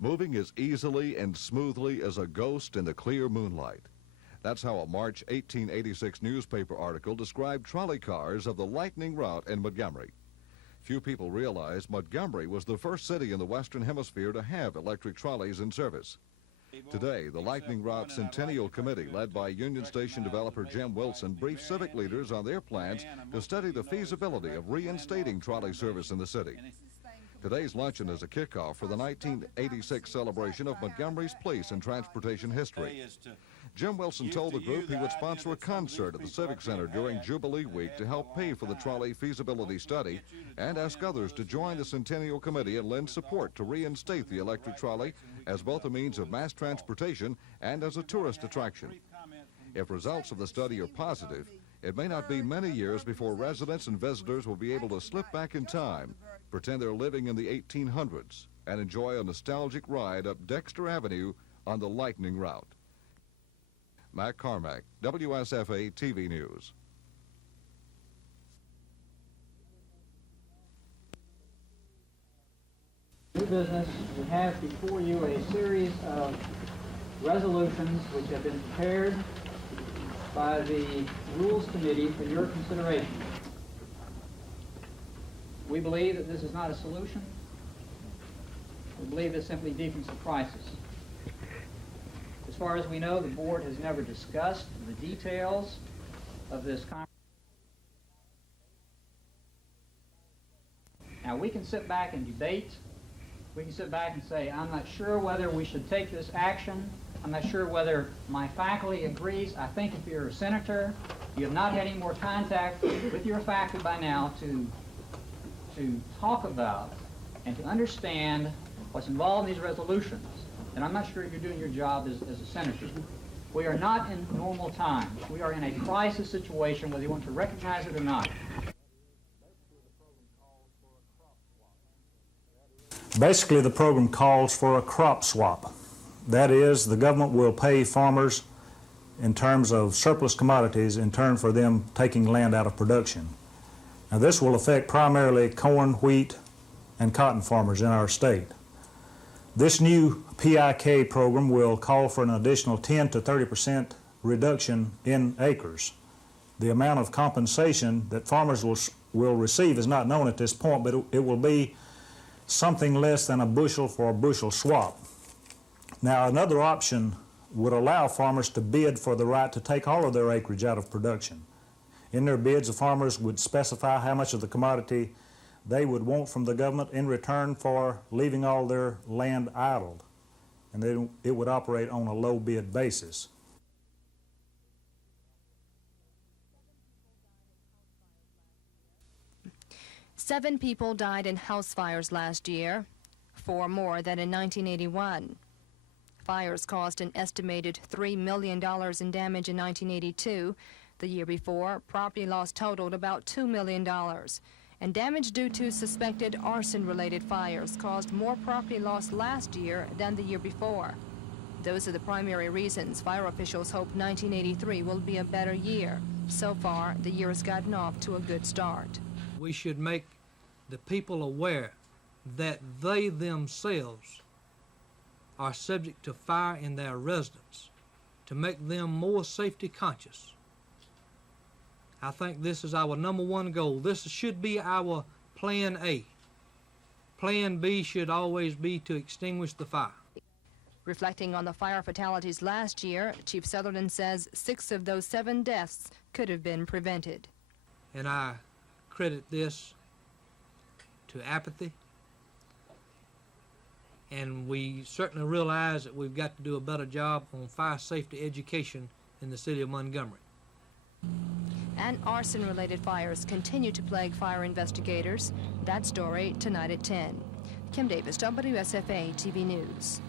moving as easily and smoothly as a ghost in the clear moonlight. That's how a March 1886 newspaper article described trolley cars of the Lightning Route in Montgomery. Few people realize Montgomery was the first city in the Western Hemisphere to have electric trolleys in service. Today, the Lightning Route Centennial Committee, led by Union Station developer Jim Wilson, briefed civic leaders on their plans to study the feasibility of reinstating trolley service in the city. Today's luncheon is a kickoff for the 1986 celebration of Montgomery's police and transportation history. Jim Wilson told the group he would sponsor a concert at the Civic Center during Jubilee Week to help pay for the trolley feasibility study and ask others to join the Centennial Committee and lend support to reinstate the electric trolley as both a means of mass transportation and as a tourist attraction. If results of the study are positive, it may not be many years before residents and visitors will be able to slip back in time, pretend they're living in the 1800s, and enjoy a nostalgic ride up Dexter Avenue on the Lightning Route. Mac Carmack, WSFA TV News. New business, we have before you a series of resolutions which have been prepared by the Rules Committee for your consideration. We believe that this is not a solution. We believe it simply deepens the crisis. As far as we know, the board has never discussed the details of this conference. Now, we can sit back and debate. We can sit back and say, I'm not sure whether we should take this action. I'm not sure whether my faculty agrees. I think if you're a senator, you have not had any more contact with your faculty by now to talk about and to understand what's involved in these resolutions. And I'm not sure you're doing your job as a senator. We are not in normal times. We are in a crisis situation, whether you want to recognize it or not. Basically, the program calls for a crop swap. That is, the government will pay farmers in terms of surplus commodities in turn for them taking land out of production. Now, this will affect primarily corn, wheat, and cotton farmers in our state. This new PIK program will call for an additional 10 to 30% reduction in acres. The amount of compensation that farmers will receive is not known at this point, but it will be something less than a bushel for a bushel swap. Now, another option would allow farmers to bid for the right to take all of their acreage out of production. In their bids, the farmers would specify how much of the commodity they would want from the government in return for leaving all their land idled. And then it would operate on a low bid basis. Seven people died in house fires last year, 4 more than in 1981. Fires caused an estimated $3 million in damage in 1982. The year before, property loss totaled about $2 million. And damage due to suspected arson-related fires caused more property loss last year than the year before. Those are the primary reasons fire officials hope 1983 will be a better year. So far, the year has gotten off to a good start. We should make the people aware that they themselves are subject to fire in their residence, to make them more safety conscious. I think this is our #1 goal. This should be our plan A. Plan B should always be to extinguish the fire. Reflecting on the fire fatalities last year, Chief Sutherland says 6 of those 7 deaths could have been prevented. And I credit this to apathy. And we certainly realize that we've got to do a better job on fire safety education in the city of Montgomery. And arson-related fires continue to plague fire investigators. That story tonight at 10. Kim Davis, WSFA TV News.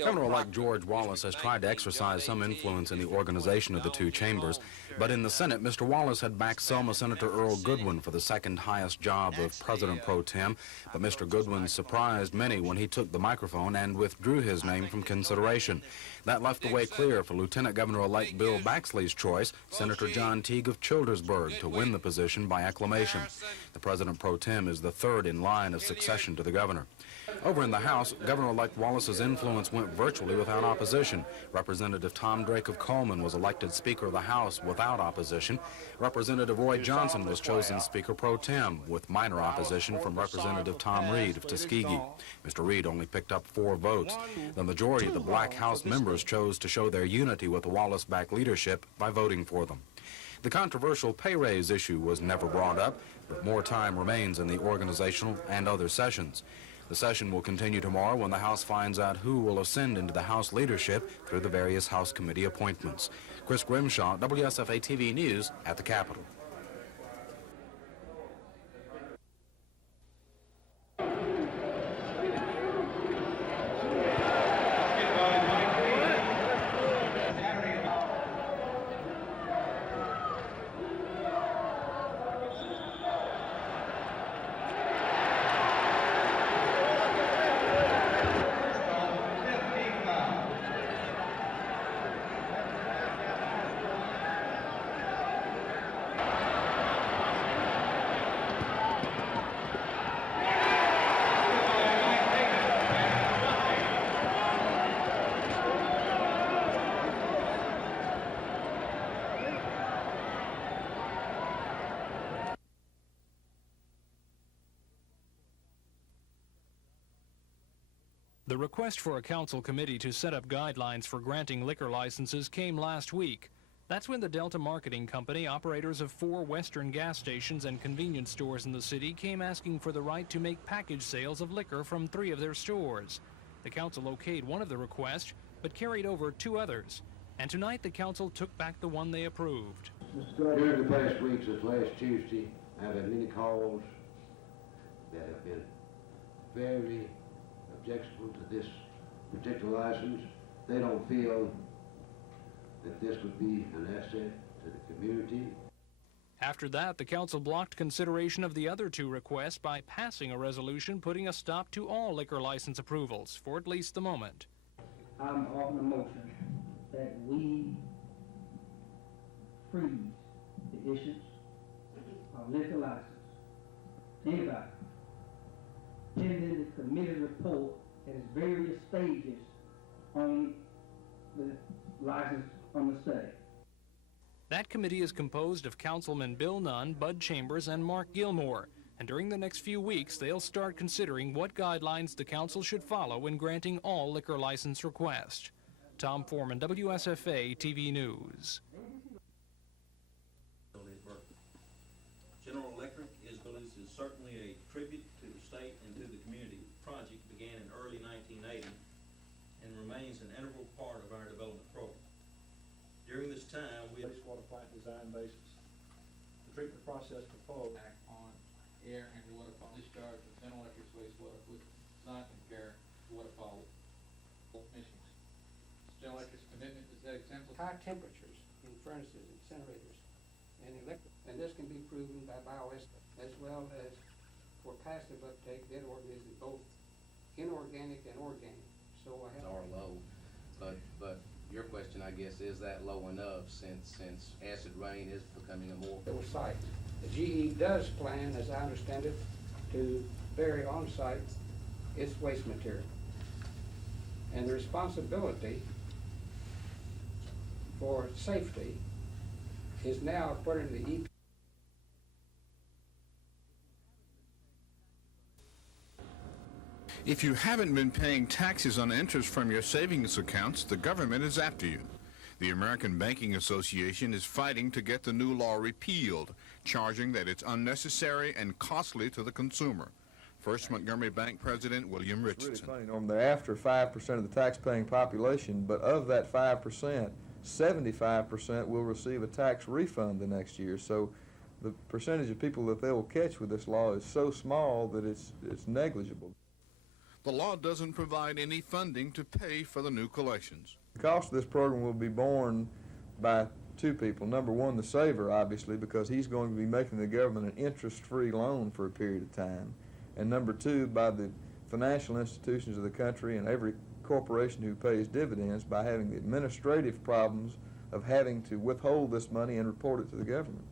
Governor-elect George Wallace has tried to exercise some influence in the organization of the two chambers, but in the Senate, Mr. Wallace had backed Selma Senator Earl Goodwin for the second highest job of President pro tem, but Mr. Goodwin surprised many when he took the microphone and withdrew his name from consideration. That left the way clear for Lieutenant Governor-elect Bill Baxley's choice, Senator John Teague of Childersburg, to win the position by acclamation. The President pro tem is the third in line of succession to the governor. Over in the House, Governor-elect Wallace's influence went virtually without opposition. Representative Tom Drake of Coleman was elected Speaker of the House without opposition. Representative Roy Johnson was chosen Speaker pro tem with minor opposition from Representative Tom Reed of Tuskegee. Mr. Reed only picked up 4 votes. The majority of the Black House members chose to show their unity with the Wallace-backed leadership by voting for them. The controversial pay raise issue was never brought up, but more time remains in the organizational and other sessions. The session will continue tomorrow when the House finds out who will ascend into the House leadership through the various House committee appointments. Chris Grimshaw, WSFA TV News at the Capitol. The request for a council committee to set up guidelines for granting liquor licenses came last week. That's when the Delta Marketing Company, operators of 4 Western gas stations and convenience stores in the city, came asking for the right to make package sales of liquor from 3 of their stores. The council okayed one of the requests, but carried over 2 others. And tonight the council took back the one they approved. During the past week, since last Tuesday, I've had many calls that have been very objectionable to this particular license. They don't feel that this would be an asset to the community. After that, the council blocked consideration of the other 2 requests by passing a resolution putting a stop to all liquor license approvals for at least the moment. I'm offering a motion that we freeze the issuance of liquor license to anybody pending the committee report at its various stages on the license from the state. That committee is composed of Councilmen Bill Nunn, Bud Chambers, and Mark Gilmore, and during the next few weeks they'll start considering what guidelines the council should follow in granting all liquor license requests. Tom Foreman, WSFA TV News. General Electric is certainly a tribute to the state and to the community. The project began in early 1980 and remains an integral part of our development program. During this time, we wastewater plant design basis. The treatment process proposed on air and waterfall discharge of General Electric's wastewater with design and care waterfall emissions. General Electric's commitment to set examples high temperatures in furnaces, incinerators, and electric, and this can be proven by WSFA, as well as for passive uptake, dead organisms, both inorganic and organic. So I have are low, but your question, I guess, is that low enough since acid rain is becoming a more site. The GE does plan, as I understand it, to bury on site its waste material, and the responsibility for safety is now, according to the EP. If you haven't been paying taxes on interest from your savings accounts, the government is after you. The American Banking Association is fighting to get the new law repealed, charging that it's unnecessary and costly to the consumer. First Montgomery Bank President William Richardson. It's really funny, Norm. They're after 5% of the tax-paying population, but of that 5%, 75% will receive a tax refund the next year. So the percentage of people that they will catch with this law is so small that it's negligible. The law doesn't provide any funding to pay for the new collections. The cost of this program will be borne by two people. Number one, the saver, obviously, because he's going to be making the government an interest-free loan for a period of time. And number two, by the financial institutions of the country and every corporation who pays dividends by having the administrative problems of having to withhold this money and report it to the government.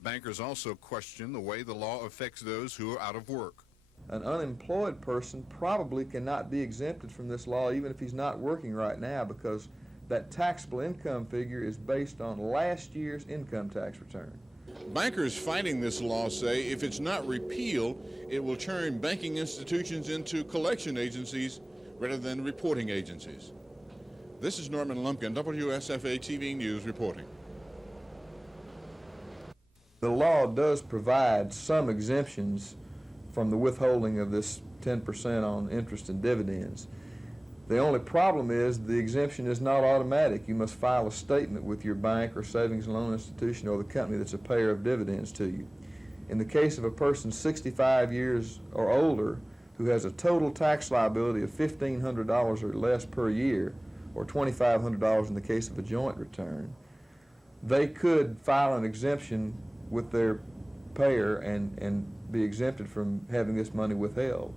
Bankers also question the way the law affects those who are out of work. An unemployed person probably cannot be exempted from this law even if he's not working right now, because that taxable income figure is based on last year's income tax return. Bankers fighting this law say if it's not repealed, it will turn banking institutions into collection agencies rather than reporting agencies. This is Norman Lumpkin, WSFA TV News reporting. The law does provide some exemptions from the withholding of this 10% on interest and dividends. The only problem is the exemption is not automatic. You must file a statement with your bank or savings and loan institution or the company that's a payer of dividends to you. In the case of a person 65 years or older who has a total tax liability of $1,500 or less per year, or $2,500 in the case of a joint return, they could file an exemption with their payer and be exempted from having this money withheld.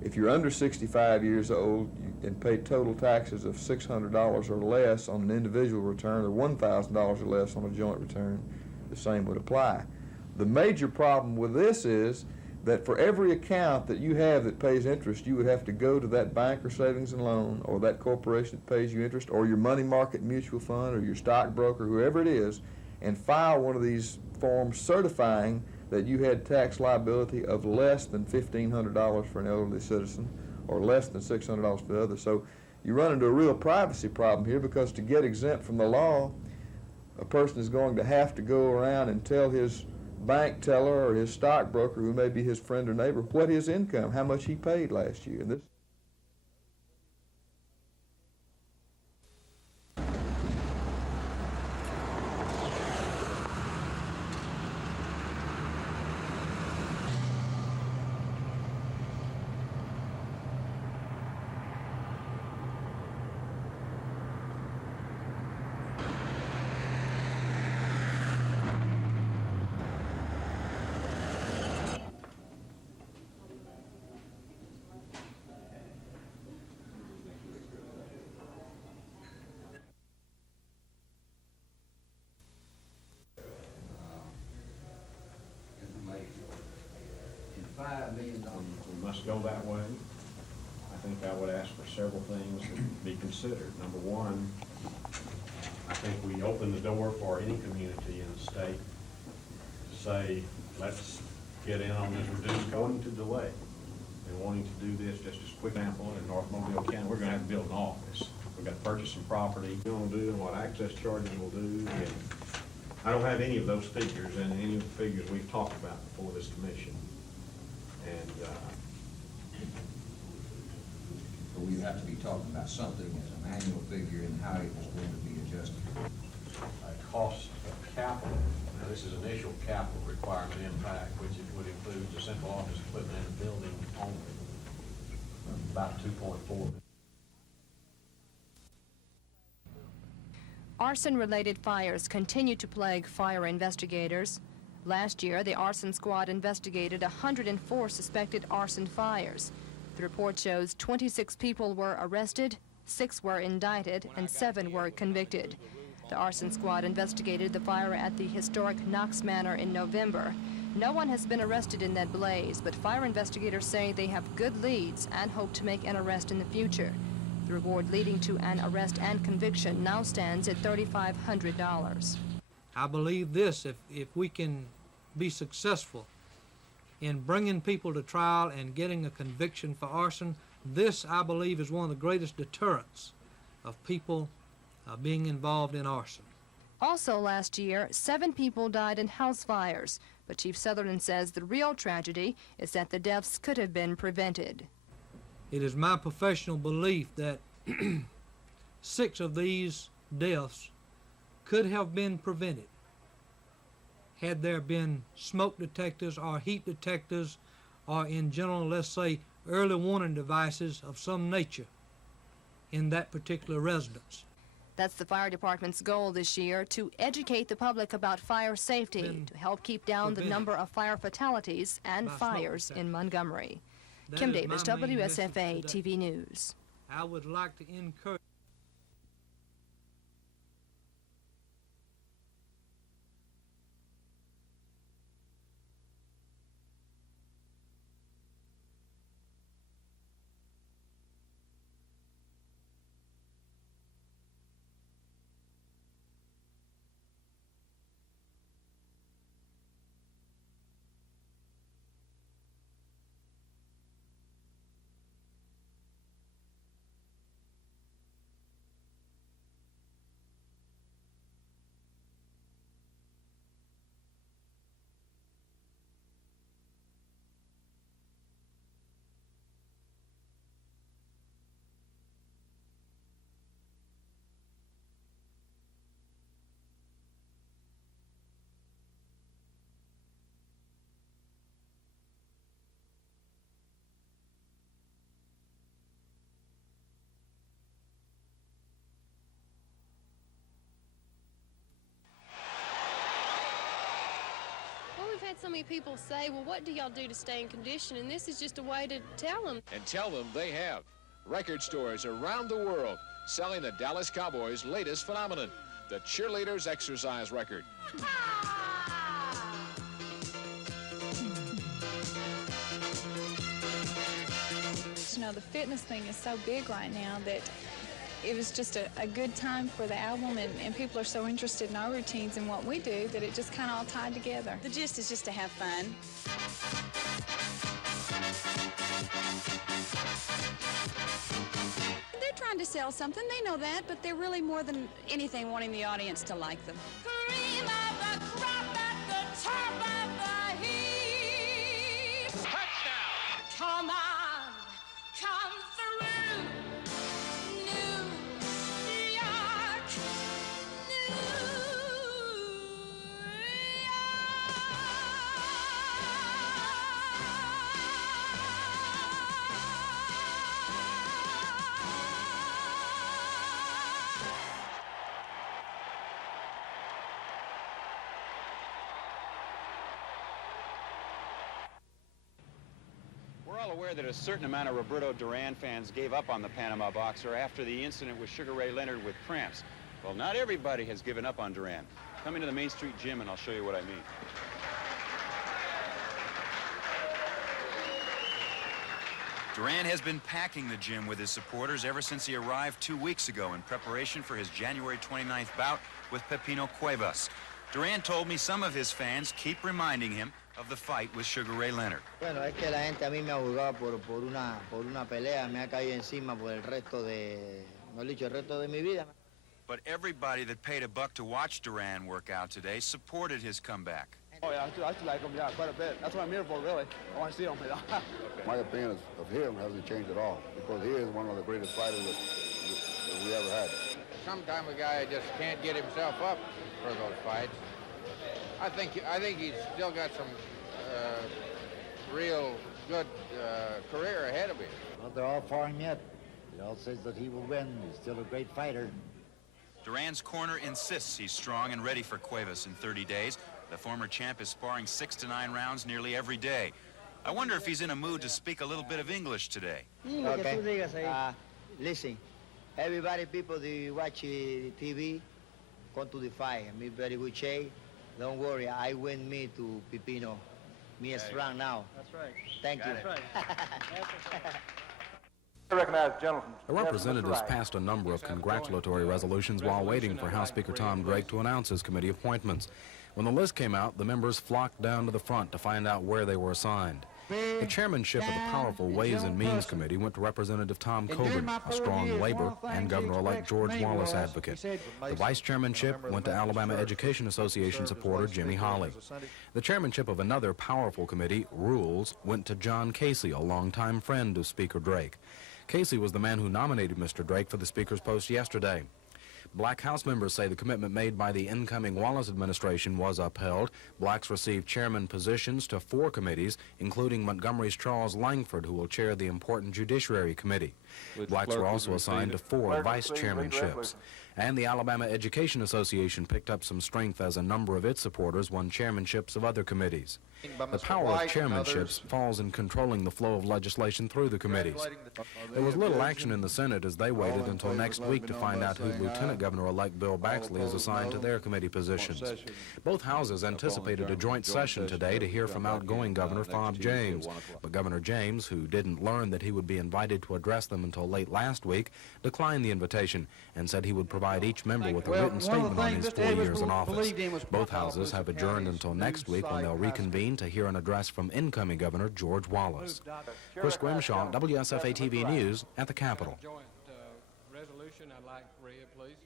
If you're under 65 years old and pay total taxes of $600 or less on an individual return or $1,000 or less on a joint return, the same would apply. The major problem with this is that for every account that you have that pays interest, you would have to go to that bank or savings and loan or that corporation that pays you interest or your money market mutual fund or your stockbroker, whoever it is, and file one of these forms certifying that you had tax liability of less than $1,500 for an elderly citizen or less than $600 for the other. So you run into a real privacy problem here, because to get exempt from the law, a person is going to have to go around and tell his bank teller or his stockbroker, who may be his friend or neighbor, what his income, how much he paid last year. This We must go that way. I think I would ask for several things to be considered. Number one, I think we open the door for any community in the state to say, let's get in on this reduced wanting to delay and wanting to do this. Just as a quick example, in North Mobile County, we're going to have to build an office. We've got to purchase some property. We're going to do and what access charges will do. And I don't have any of those figures, and any of the figures we've talked about before this commission. And we have to be talking about something as an annual figure and how it was going to be adjusted. Cost of capital. Now, this is initial capital requirement impact, which it would include the central office equipment and the building only. About 2.4 million. Arson-related fires continue to plague fire investigators. Last year, the arson squad investigated 104 suspected arson fires. The report shows 26 people were arrested, 6 were indicted, and 7 were convicted. The arson squad investigated the fire at the historic Knox Manor in November. No one has been arrested in that blaze, but fire investigators say they have good leads and hope to make an arrest in the future. The reward leading to an arrest and conviction now stands at $3,500. I believe this, if we can be successful in bringing people to trial and getting a conviction for arson, this, I believe, is one of the greatest deterrents of people being involved in arson. Also last year, 7 people died in house fires, but Chief Sutherland says the real tragedy is that the deaths could have been prevented. It is my professional belief that 6 of these deaths could have been prevented had there been smoke detectors or heat detectors, or in general, let's say, early warning devices of some nature in that particular residence. That's the fire department's goal this year, to educate the public about fire safety, to help keep down the number of fire fatalities and fires in Montgomery. Kim Davis, WSFA TV News. I would like to encourage so many people say, well, what do y'all do to stay in condition? And this is just a way to tell them. And tell them they have. Record stores around the world selling the Dallas Cowboys' latest phenomenon, the Cheerleaders Exercise Record. You know, the fitness thing is so big right now that it was just a good time for the album, and people are so interested in our routines and what we do that it just kind of all tied together. The gist is just to have fun. They're trying to sell something, they know that, but they're really more than anything wanting the audience to like them. Cream of the crop at the top of the heap. Touchdown! Come on, come through. We're all aware that a certain amount of Roberto Duran fans gave up on the Panama Boxer after the incident with Sugar Ray Leonard with cramps. Well, not everybody has given up on Duran. Come into the Main Street Gym and I'll show you what I mean. Duran has been packing the gym with his supporters ever since he arrived 2 weeks ago in preparation for his January 29th bout with Pepino Cuevas. Duran told me some of his fans keep reminding him of the fight with Sugar Ray Leonard. Bueno, es que la gente a mí me ha juzgado por una pelea, me ha caído encima por el resto de, no he dicho, el resto de mi vida. But everybody that paid a buck to watch Duran work out today supported his comeback. Oh, yeah, I still like him, yeah, quite a bit. That's what I'm here for, really. I want to see him. My opinion of him hasn't changed at all, because he is one of the greatest fighters that we ever had. Sometimes a guy just can't get himself up for those fights. I think he's still got some real good career ahead of him. Well, they're all for him yet. It all says that he will win. He's still a great fighter. Duran's corner insists he's strong and ready for Cuevas in 30 days. The former champ is sparring 6 to 9 rounds nearly every day. I wonder if he's in a mood to speak a little bit of English today. Okay. Listen, everybody, people that watch TV, come to the fight. Me very good shape. Don't worry, I win me to Pepino. Me is strong now. That's right. Thank you. That's right. I recognize the gentleman. The representatives passed a number of congratulatory resolutions while waiting for House Speaker Tom Drake to announce his committee appointments. When the list came out, the members flocked down to the front to find out where they were assigned. The chairmanship of the powerful Ways and Means Committee went to Representative Tom Coburn, a strong labor and Governor-elect George Wallace advocate. The vice chairmanship went to Alabama Education Association supporter Jimmy Holley. The chairmanship of another powerful committee, Rules, went to John Casey, a longtime friend of Speaker Drake. Casey was the man who nominated Mr. Drake for the Speaker's post yesterday. Black House members say the commitment made by the incoming Wallace administration was upheld. Blacks received chairman positions to 4 committees, including Montgomery's Charles Langford, who will chair the important Judiciary Committee. Blacks were also assigned to 4 vice chairmanships. And the Alabama Education Association picked up some strength as a number of its supporters won chairmanships of other committees. The power of chairmanships falls in controlling the flow of legislation through the committees. There was little action in the Senate as they waited until next week to find out who Lieutenant Governor-elect Bill Baxley is assigned to their committee positions. Both houses anticipated a joint session today to hear from outgoing Governor Fob James, but Governor James, who didn't learn that he would be invited to address them until late last week, declined the invitation and said he would provide each member with a written statement on his 4 years in office. Both houses have adjourned until next week when they'll reconvene to hear an address from incoming Governor George Wallace. Chris Grimshaw, WSFA TV News at the Capitol. Resolution, I'd like read, please.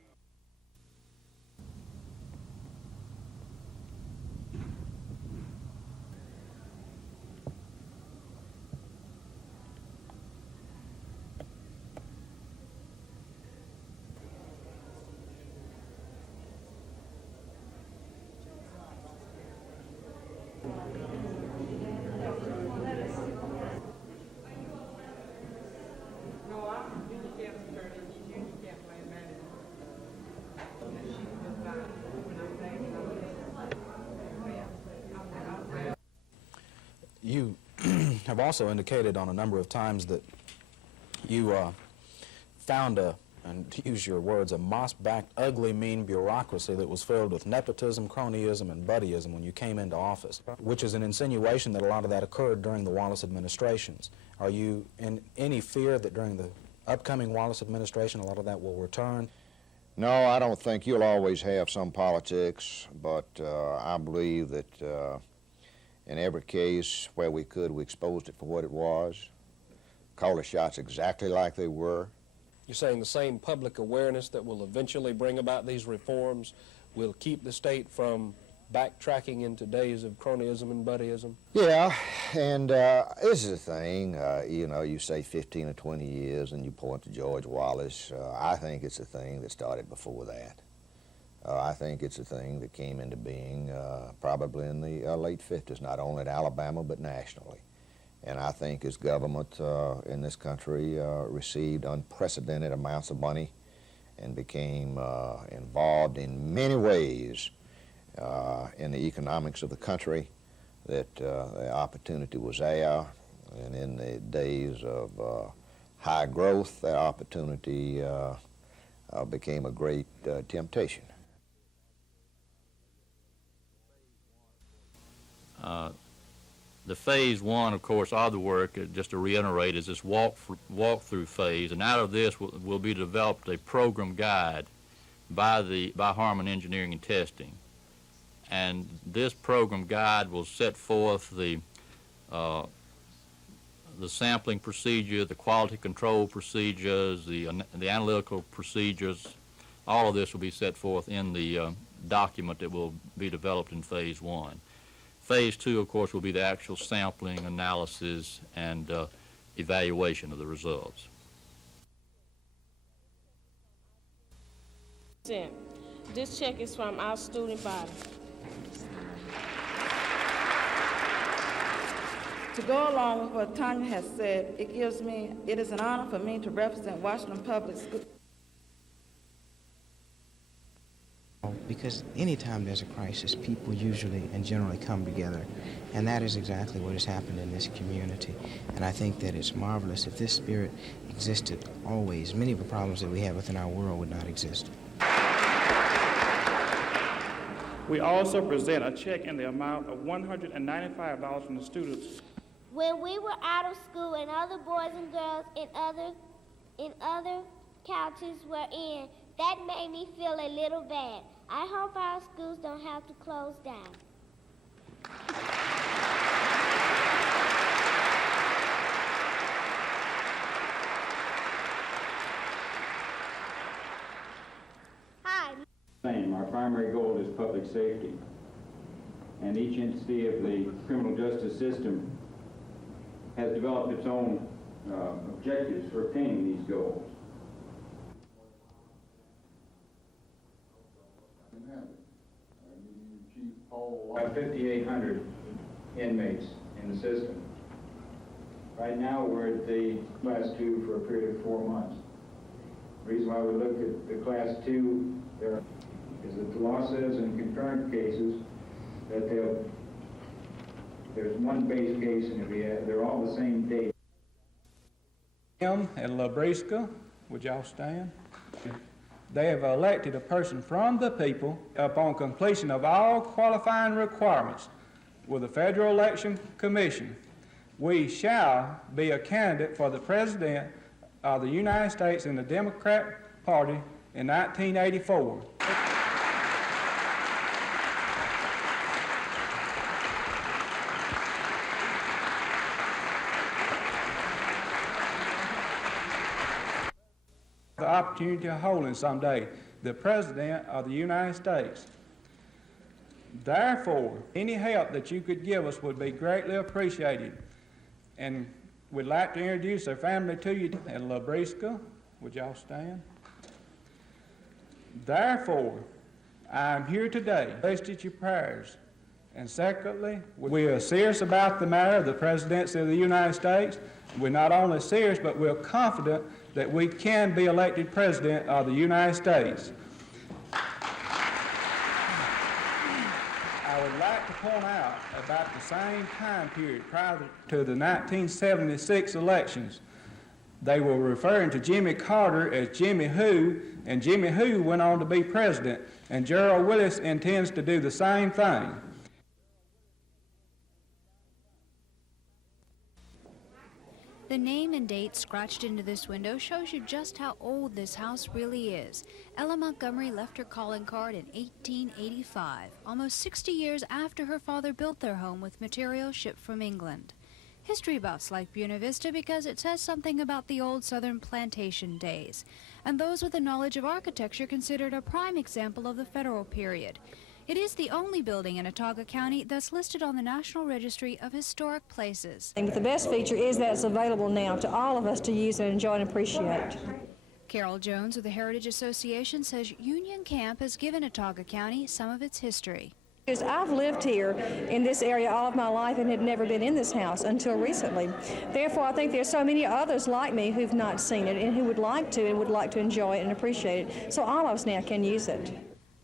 You have also indicated on a number of times that you found and to use your words, a moss-backed, ugly, mean bureaucracy that was filled with nepotism, cronyism, and buddyism when you came into office, which is an insinuation that a lot of that occurred during the Wallace administrations. Are you in any fear that during the upcoming Wallace administration a lot of that will return? No, I don't think you'll always have some politics, but I believe that in every case where we could, we exposed it for what it was, called the shots exactly like they were. You're saying the same public awareness that will eventually bring about these reforms will keep the state from backtracking into days of cronyism and buddyism? Yeah, and this is the thing, you know, you say 15 or 20 years and you point to George Wallace. I think it's a thing that started before that. I think it's a thing that came into being probably in the late 50s, not only in Alabama but nationally. And I think his government in this country received unprecedented amounts of money and became involved in many ways in the economics of the country, that the opportunity was there. And in the days of high growth, that opportunity became a great temptation. The phase one, of course, of the work, just to reiterate, is this walk-through phase, and out of this will be developed a program guide by Harmon Engineering and Testing. And this program guide will set forth the sampling procedure, the quality control procedures, the analytical procedures. All of this will be set forth in the document that will be developed in phase one. Phase two, of course, will be the actual sampling, analysis, and evaluation of the results. This check is from our student body. To go along with what Tanya has said, it is an honor for me to represent Washington Public School. Because anytime there's a crisis, people usually and generally come together. And that is exactly what has happened in this community. And I think that it's marvelous. If this spirit existed always, many of the problems that we have within our world would not exist. We also present a check in the amount of $195 from the students. When we were out of school and other boys and girls in other counties were in, that made me feel a little bad. I hope our schools don't have to close down. Hi. Our primary goal is public safety, and each entity of the criminal justice system has developed its own objectives for attaining these goals. About 5,800 inmates in the system. Right now, we're at the Class 2 for a period of 4 months. The reason why we looked at the Class 2 there is that the law says in concurrent cases that there's one base case, and they're all the same date. And Labriska, would y'all stand? They have elected a person from the people upon completion of all qualifying requirements with the Federal Election Commission. We shall be a candidate for the President of the United States in the Democrat Party in 1984. The opportunity of holding someday the President of the United States. Therefore, any help that you could give us would be greatly appreciated. And we'd like to introduce their family to you at Labriska. Would y'all stand? Therefore, I'm here today to solicit your prayers. And secondly, we are serious about the matter of the presidency of the United States. We're not only serious, but we're confident that we can be elected President of the United States. I would like to point out about the same time period prior to the 1976 elections, they were referring to Jimmy Carter as Jimmy Who, and Jimmy Who went on to be president, and Gerald Willis intends to do the same thing. The name and date scratched into this window shows you just how old this house really is. Ella Montgomery left her calling card in 1885, almost 60 years after her father built their home with material shipped from England. History buffs like Buena Vista because it says something about the old southern plantation days, and those with a knowledge of architecture consider it a prime example of the federal period. It is the only building in Autauga County that's listed on the National Registry of Historic Places. But the best feature is that it's available now to all of us to use and enjoy and appreciate. Carol Jones of the Heritage Association says Union Camp has given Autauga County some of its history. I've lived here in this area all of my life and had never been in this house until recently. Therefore, I think there's so many others like me who've not seen it and who would like to enjoy it and appreciate it. So all of us now can use it.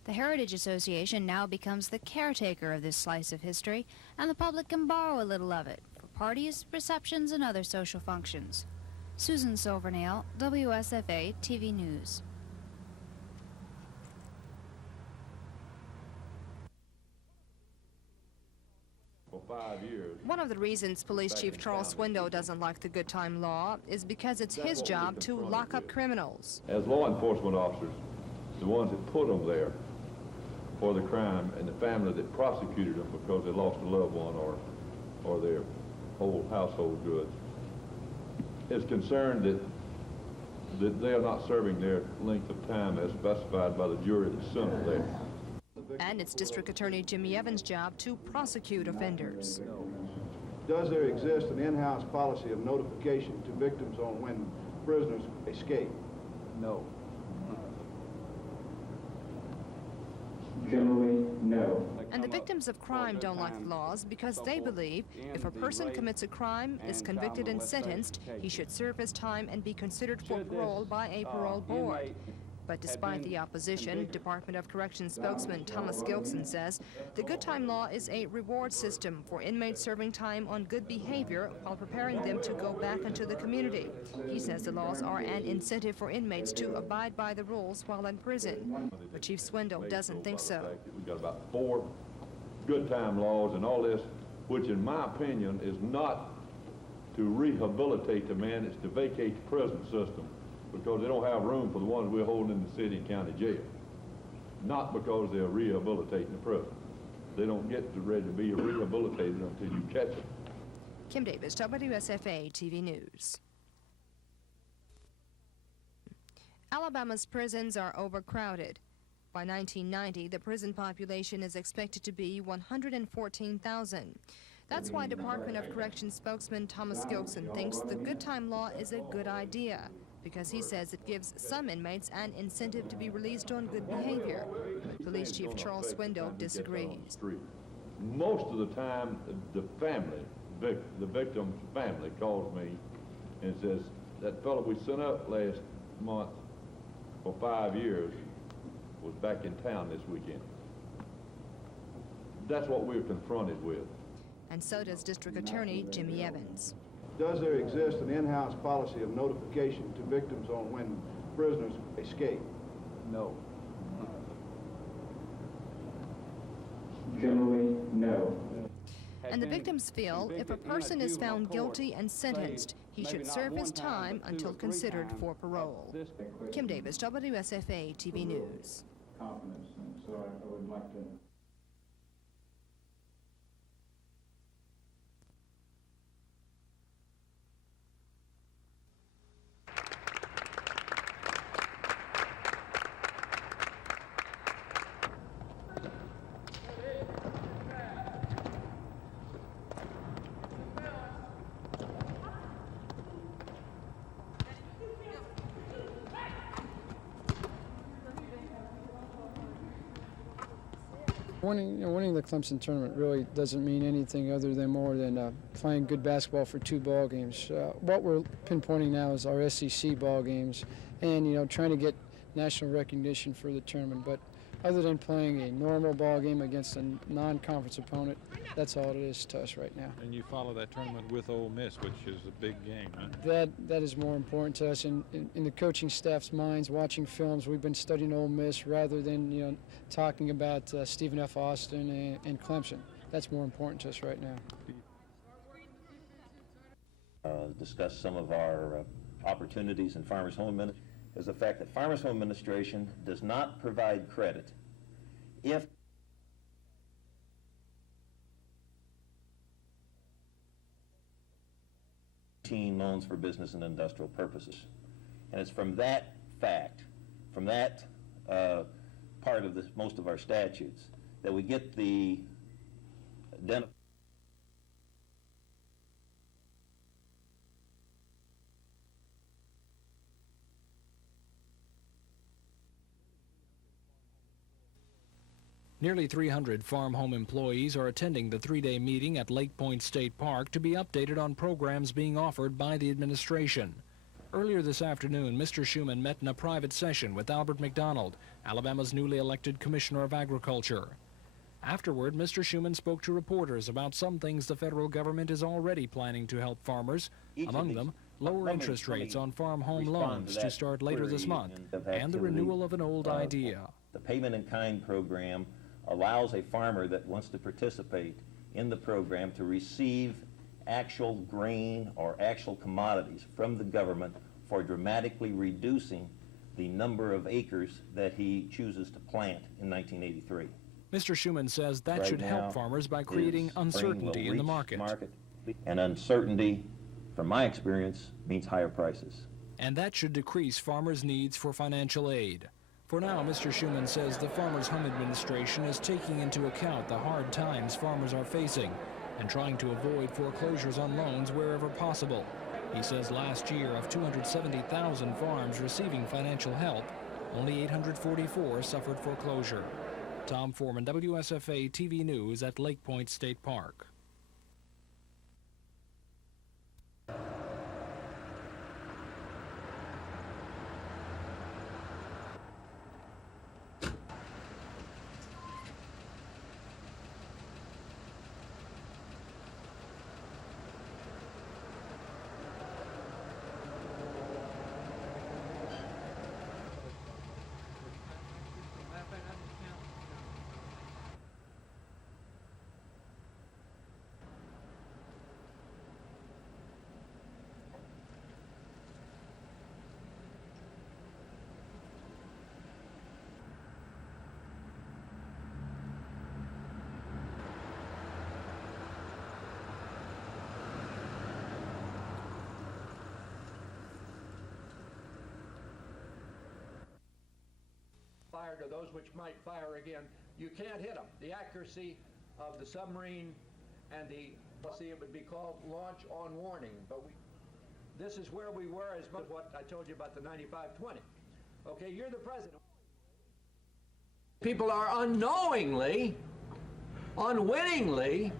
The Heritage Association now becomes the caretaker of this slice of history, and the public can borrow a little of it for parties, receptions, and other social functions. Susan Silvernail, WSFA TV News. One of the reasons Police Chief Charles Swindoll doesn't like the good time law is because it's his job to lock up criminals. As law enforcement officers, the ones that put them there for the crime and the family that prosecuted them because they lost a loved one or their whole household goods is concerned that they are not serving their length of time as specified by the jury that sent them there. And it's District Attorney Jimmy Evans' job to prosecute offenders. Does there exist an in-house policy of notification to victims on when prisoners escape? No. Generally, no. And the victims of crime don't like the laws because they believe if a person commits a crime, is convicted and sentenced, he should serve his time and be considered for parole by a parole board. But despite the opposition, Department of Corrections spokesman Thomas Gilson says the good time law is a reward system for inmates serving time on good behavior while preparing them to go back into the community. He says the laws are an incentive for inmates to abide by the rules while in prison. But Chief Swindoll doesn't think so. We've got about 4 good time laws and all this, which in my opinion is not to rehabilitate the man, it's to vacate the prison system, because they don't have room for the ones we're holding in the city and county jail. Not because they're rehabilitating the prison. They don't get ready to be rehabilitated until you catch them. Kim Davis, WSFA TV News. Alabama's prisons are overcrowded. By 1990, the prison population is expected to be 114,000. That's why Department of Corrections spokesman Thomas Gilson thinks the good time law is a good idea, because he says it gives some inmates an incentive to be released on good behavior. Police Chief Charles Swindoll disagrees. most of the time, the family, the victim's family calls me and says, that fellow we sent up last month for 5 years was back in town this weekend. That's what we're confronted with. And so does District Attorney Jimmy Evans. Does there exist an in-house policy of notification to victims on when prisoners escape? No. Generally, no. And the victims feel if a person is found guilty and sentenced, he should serve his time until considered for parole. Kim Davis, WSFA TV News. Confidence, and so I would like to. Winning the Clemson tournament really doesn't mean anything other than more than playing good basketball for 2 ball games. What we're pinpointing now is our SEC ball games, and trying to get national recognition for the tournament. But other than playing a normal ball game against a non-conference opponent, that's all it is to us right now. And you follow that tournament with Ole Miss, which is a big game, huh? That is more important to us. In the coaching staff's minds, watching films, we've been studying Ole Miss rather than talking about Stephen F. Austin and Clemson. That's more important to us right now. Discuss some of our opportunities in Farmers Home Administration is the fact that Farmers Home Administration does not provide credit if loans for business and industrial purposes. And it's from that fact, from that part of most of our statutes, that we get the Nearly 300 farm home employees are attending the 3-day meeting at Lake Point State Park to be updated on programs being offered by the administration. Earlier this afternoon, Mr. Schuman met in a private session with Albert McDonald, Alabama's newly elected Commissioner of Agriculture. Afterward, Mr. Schuman spoke to reporters about some things the federal government is already planning to help farmers, among them lower interest rates on farm home loans to start later this month, and the renewal of an old idea. The Payment in Kind program allows a farmer that wants to participate in the program to receive actual grain or actual commodities from the government for dramatically reducing the number of acres that he chooses to plant in 1983. Mr. Schuman says that should help farmers by creating uncertainty in the market. And uncertainty, from my experience, means higher prices. And that should decrease farmers' needs for financial aid. For now, Mr. Schuman says the Farmers Home Administration is taking into account the hard times farmers are facing and trying to avoid foreclosures on loans wherever possible. He says last year, of 270,000 farms receiving financial help, only 844 suffered foreclosure. Tom Foreman, WSFA TV News at Lake Point State Park. To those which might fire again, you can't hit them. The accuracy of the submarine and it would be called launch on warning. But this is where we were as much what I told you about the 95-20. Okay, you're the president. People are unknowingly unwittingly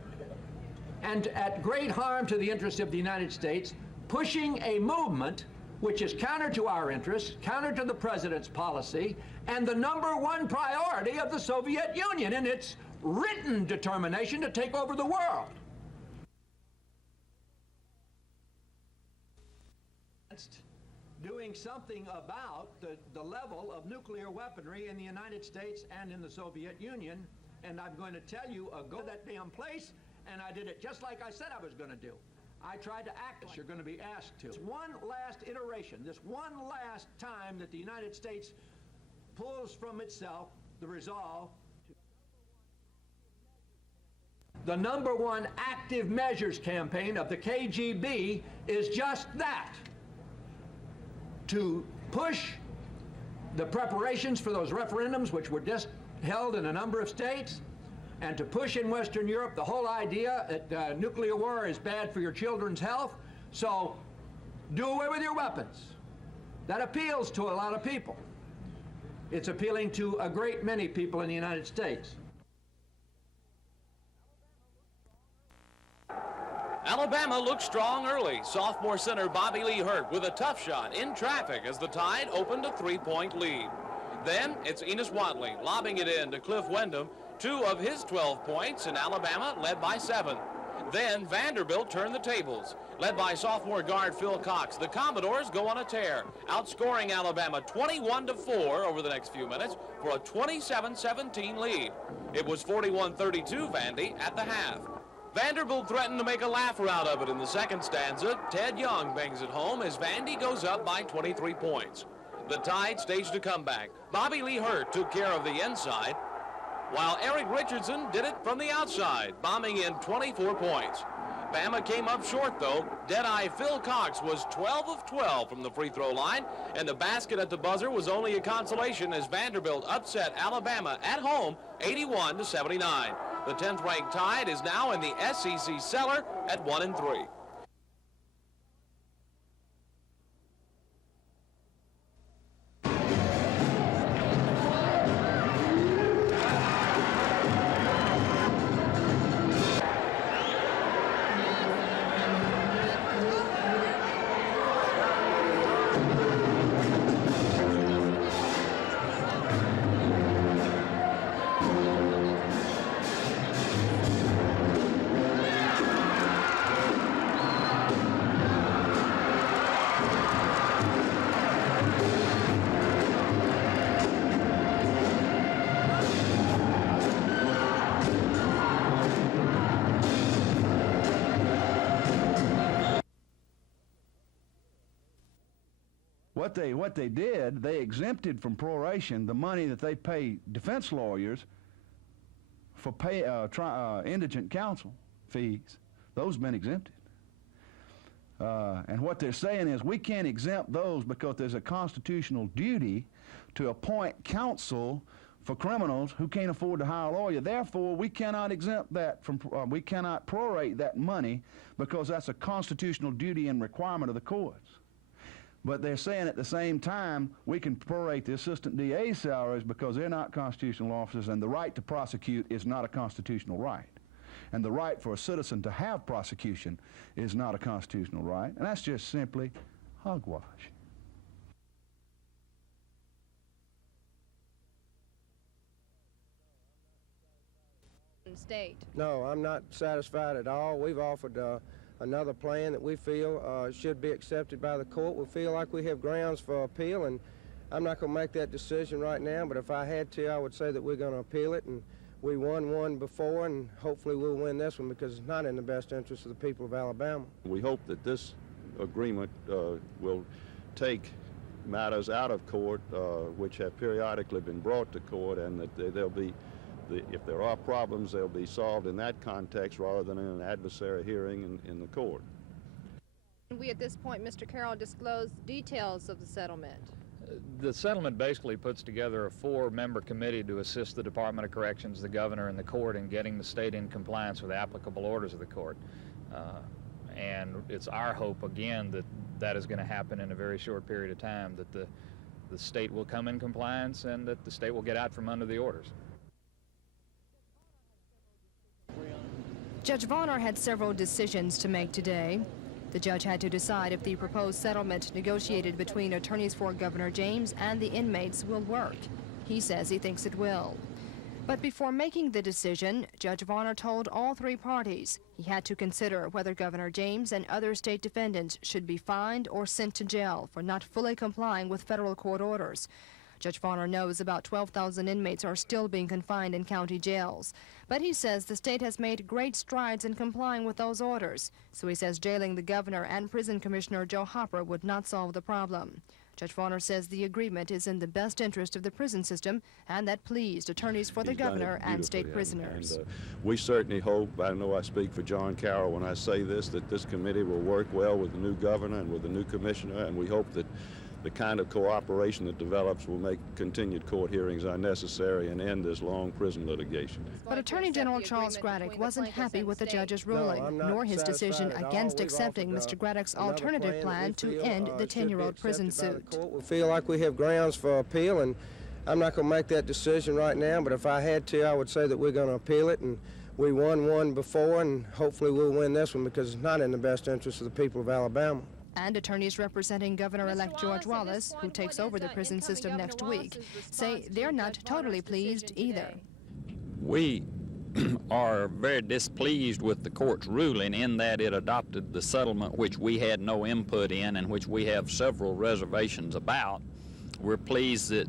and at great harm to the interests of the United States, pushing a movement which is counter to our interests, counter to the president's policy, and the #1 priority of the Soviet Union in its written determination to take over the world. Doing something about the level of nuclear weaponry in the United States and in the Soviet Union, and I'm going to tell you, go to that damn place, and I did it just like I said I was going to do. I tried to act as you're going to be asked to. This one last iteration, this one last time that the United States pulls from itself the resolve. The #1 active measures campaign of the KGB is just that, to push the preparations for those referendums which were just held in a number of states, and to push in Western Europe the whole idea that nuclear war is bad for your children's health, so do away with your weapons. That appeals to a lot of people. It's appealing to a great many people in the United States. Alabama looked strong early. Sophomore center Bobby Lee Hurt with a tough shot in traffic as the Tide opened a 3-point lead. Then it's Enos Watley lobbing it in to Cliff Wyndham, 2 of his 12 points, and Alabama led by 7. Then Vanderbilt turned the tables. Led by sophomore guard Phil Cox, the Commodores go on a tear, outscoring Alabama 21-4 over the next few minutes for a 27-17 lead. It was 41-32 Vandy at the half. Vanderbilt threatened to make a laugher out of it in the second stanza. Ted Young bangs it home as Vandy goes up by 23 points. The Tide staged a comeback. Bobby Lee Hurt took care of the inside, while Eric Richardson did it from the outside, bombing in 24 points. Bama came up short, though. Deadeye Phil Cox was 12 of 12 from the free throw line, and the basket at the buzzer was only a consolation as Vanderbilt upset Alabama at home 81-79. The 10th-ranked Tide is now in the SEC cellar at 1-3. What they did, they exempted from proration the money that they pay defense lawyers for indigent counsel fees. Those have been exempted. And what they're saying is we can't exempt those because there's a constitutional duty to appoint counsel for criminals who can't afford to hire a lawyer. Therefore, we cannot exempt that from, we cannot prorate that money because that's a constitutional duty and requirement of the courts. But they're saying at the same time we can prorate the assistant DA's salaries because they're not constitutional officers, and the right to prosecute is not a constitutional right. And the right for a citizen to have prosecution is not a constitutional right, and that's just simply hogwash. State. No, I'm not satisfied at all. We've offered another plan that we feel should be accepted by the court. We feel like we have grounds for appeal, and I'm not going to make that decision right now, but if I had to, I would say that we're going to appeal it, and we won one before, and hopefully we'll win this one because it's not in the best interest of the people of Alabama. We hope that this agreement will take matters out of court which have periodically been brought to court, and that there'll be, if there are problems, they'll be solved in that context rather than in an adversary hearing in the court. We at this point, Mr. Carroll, disclose details of the settlement. The settlement basically puts together a 4-member committee to assist the Department of Corrections, the governor, and the court in getting the state in compliance with applicable orders of the court. And it's our hope, again, that that is going to happen in a very short period of time, that the state will come in compliance and that the state will get out from under the orders. Judge Varner had several decisions to make today. The judge had to decide if the proposed settlement negotiated between attorneys for Governor James and the inmates will work. He says he thinks it will. But before making the decision, Judge Varner told all three parties he had to consider whether Governor James and other state defendants should be fined or sent to jail for not fully complying with federal court orders. Judge Varner knows about 12,000 inmates are still being confined in county jails. But he says the state has made great strides in complying with those orders. So he says jailing the governor and prison commissioner Joe Hopper would not solve the problem. Judge Varner says the agreement is in the best interest of the prison system and that pleased attorneys for the governor and state prisoners. And we certainly hope, I know I speak for John Carroll when I say this, that this committee will work well with the new governor and with the new commissioner, and we hope that the kind of cooperation that develops will make continued court hearings unnecessary and end this long prison litigation. But Attorney General Charles Graddick wasn't happy with the judge's ruling, nor his decision against accepting Mr. Graddick's alternative plan to end the 10-year-old prison suit. We feel like we have grounds for appeal, and I'm not going to make that decision right now, but if I had to, I would say that we're going to appeal it, and we won one before, and hopefully we'll win this one because it's not in the best interest of the people of Alabama. And attorneys representing Governor-elect George Wallace, who takes over the prison system next week, say they're not totally pleased either. We are very displeased with the court's ruling in that it adopted the settlement which we had no input in and which we have several reservations about. We're pleased that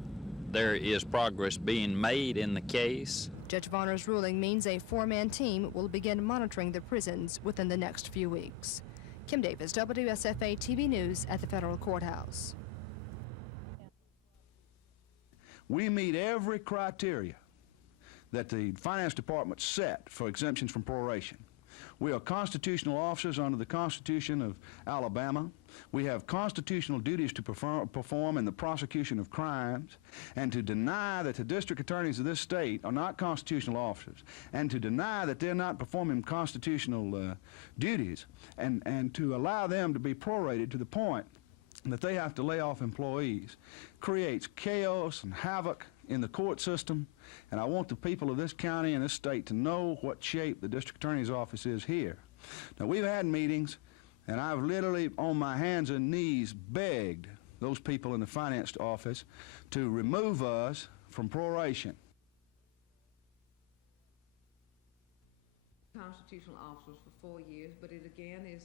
there is progress being made in the case. Judge Varner's ruling means a four-man team will begin monitoring the prisons within the next few weeks. Kim Davis, WSFA TV News at the Federal Courthouse. We meet every criteria that the Finance Department set for exemptions from proration. We are constitutional officers under the Constitution of Alabama. We have constitutional duties to perform in the prosecution of crimes, and to deny that the district attorneys of this state are not constitutional officers, and to deny that they're not performing constitutional duties, and to allow them to be prorated to the point that they have to lay off employees creates chaos and havoc in the court system. And I want the people of this county and this state to know what shape the district attorney's office is here. Now, we've had meetings, and I've literally on my hands and knees begged those people in the finance office to remove us from proration. Constitutional officers for 4 years, but it again is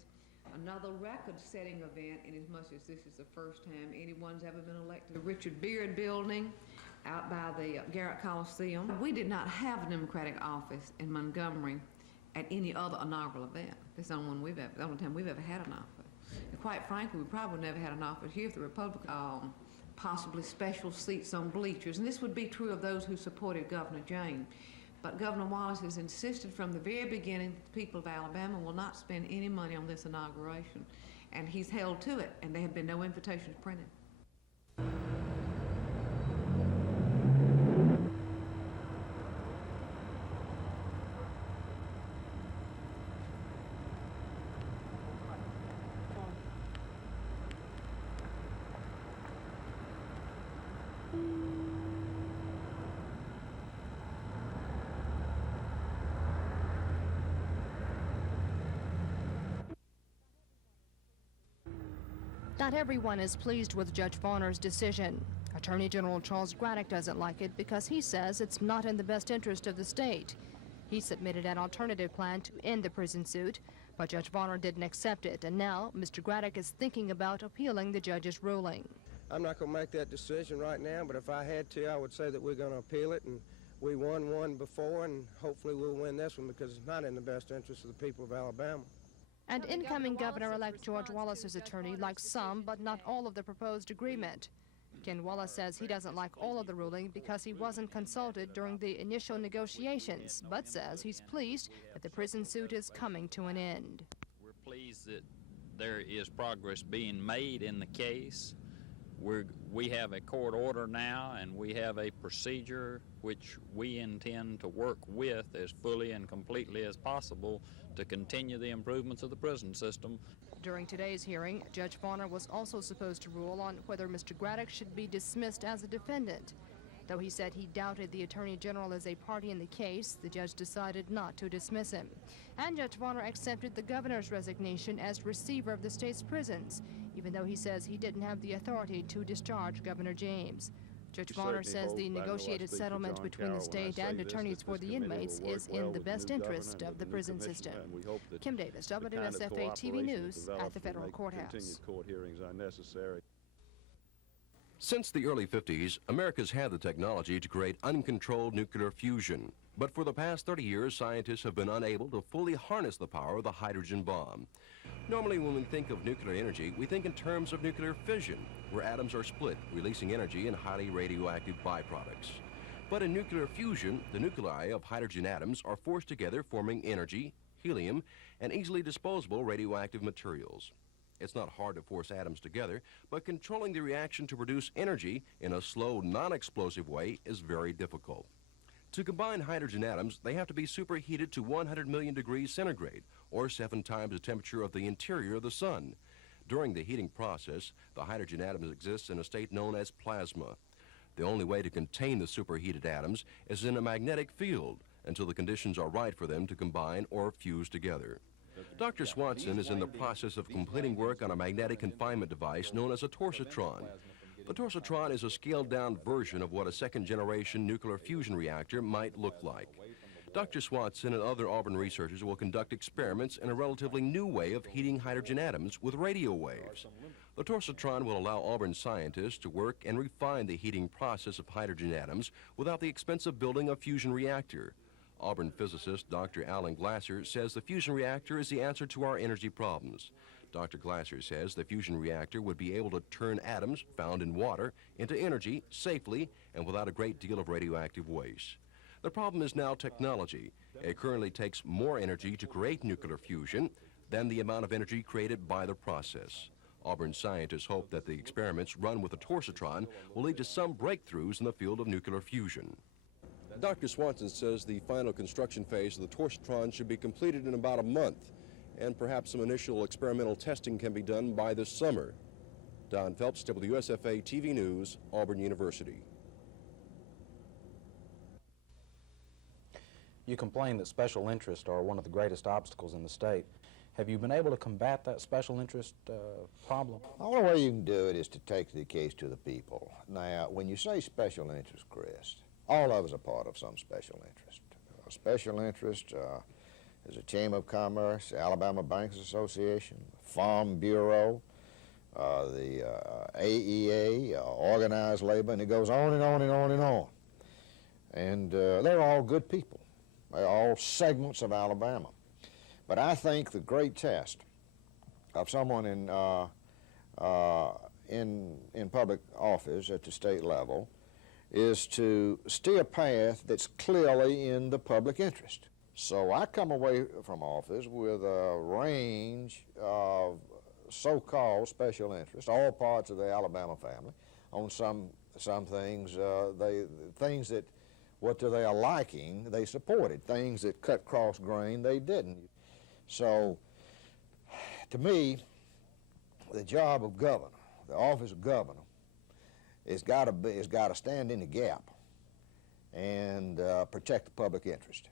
another record-setting event in as much as this is the first time anyone's ever been elected. The Richard Beard Building out by the Garrett Coliseum. We did not have a Democratic office in Montgomery at any other inaugural event. This is the only time we've ever had an office. And quite frankly, we probably never had an office here if the Republicans possibly special seats on bleachers. And this would be true of those who supported Governor James. But Governor Wallace has insisted from the very beginning that the people of Alabama will not spend any money on this inauguration. And he's held to it, and there have been no invitations printed. Not everyone is pleased with Judge Varner's decision. Attorney General Charles Graddick doesn't like it because he says it's not in the best interest of the state. He submitted an alternative plan to end the prison suit, but Judge Varner didn't accept it, and now Mr. Graddick is thinking about appealing the judge's ruling. I'm not going to make that decision right now, but if I had to, I would say that we're going to appeal it, and we won one before, and hopefully we'll win this one because it's not in the best interest of the people of Alabama. And incoming Governor-elect George Wallace's attorney likes some, but not all of the proposed agreement. Ken Wallace says he doesn't like all of the ruling because he wasn't consulted during the initial negotiations, but says he's pleased that the prison suit is coming to an end. We're pleased that there is progress being made in the case. We have a court order now, and we have a procedure which we intend to work with as fully and completely as possible to continue the improvements of the prison system. During today's hearing, Judge Varner was also supposed to rule on whether Mr. Graddick should be dismissed as a defendant. Though he said he doubted the Attorney General as a party in the case, the judge decided not to dismiss him. And Judge Varner accepted the governor's resignation as receiver of the state's prisons, even though he says he didn't have the authority to discharge Governor James. Judge Varner says the negotiated settlement between the state and attorneys for the inmates is in the best interest of the prison system. Kim Davis, WSFA TV News at the federal courthouse. Court hearings are necessary. Since the early 50s, America's had the technology to create uncontrolled nuclear fusion. But for the past 30 years, scientists have been unable to fully harness the power of the hydrogen bomb. Normally, when we think of nuclear energy, we think in terms of nuclear fission, where atoms are split, releasing energy in highly radioactive byproducts. But in nuclear fusion, the nuclei of hydrogen atoms are forced together, forming energy, helium, and easily disposable radioactive materials. It's not hard to force atoms together, but controlling the reaction to produce energy in a slow, non-explosive way is very difficult. To combine hydrogen atoms, they have to be superheated to 100 million degrees centigrade, or 7 times the temperature of the interior of the sun. During the heating process, the hydrogen atoms exist in a state known as plasma. The only way to contain the superheated atoms is in a magnetic field until the conditions are right for them to combine or fuse together. Dr. Swanson is in the process of completing work on a magnetic confinement device known as a torsatron. The torsatron is a scaled-down version of what a second-generation nuclear fusion reactor might look like. Dr. Swanson and other Auburn researchers will conduct experiments in a relatively new way of heating hydrogen atoms with radio waves. The torsatron will allow Auburn scientists to work and refine the heating process of hydrogen atoms without the expense of building a fusion reactor. Auburn physicist Dr. Alan Glasser says the fusion reactor is the answer to our energy problems. Dr. Glasser says the fusion reactor would be able to turn atoms found in water into energy safely and without a great deal of radioactive waste. The problem is now technology. It currently takes more energy to create nuclear fusion than the amount of energy created by the process. Auburn scientists hope that the experiments run with the torsatron will lead to some breakthroughs in the field of nuclear fusion. Dr. Swanson says the final construction phase of the torsatron should be completed in about a month, and perhaps some initial experimental testing can be done by this summer. Don Phelps, WSFA TV News, Auburn University. You complain that special interests are one of the greatest obstacles in the state. Have you been able to combat that special interest problem? The only way you can do it is to take the case to the people. Now, when you say special interest, Chris, all of us are part of some special interest. A special interest is a Chamber of Commerce, Alabama Bankers Association, Farm Bureau, the AEA, Organized Labor, and it goes on and on and on and on. And they're all good people. They're all segments of Alabama. But I think the great test of someone in public office at the state level is to steer a path that's clearly in the public interest. So I come away from office with a range of so-called special interests, all parts of the Alabama family. On some things, things that what they are liking, they supported. Things that cut cross grain, they didn't. So, to me, the job of governor, the office of governor, has got to stand in the gap and protect the public interest.